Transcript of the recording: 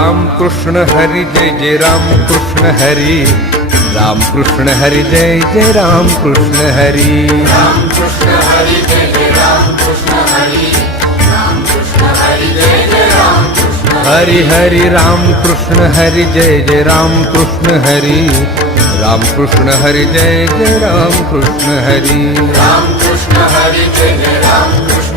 Ram Krishna Hari Jai Jai Ram Krishna Hari Ram Krishna Hari Jai Jai Ram Krishna Hari Ram Krishna Hari Jai Jai Ram Krishna Hari Ram Krishna Hari Jai Jai Ram Krishna Hari Hari Ram Krishna Hari Jai Jai Ram Krishna Hari Ram Krishna Hari Jai Jai Ram Krishna Hari Ram Krishna Hari Jai Jai Ram Krishna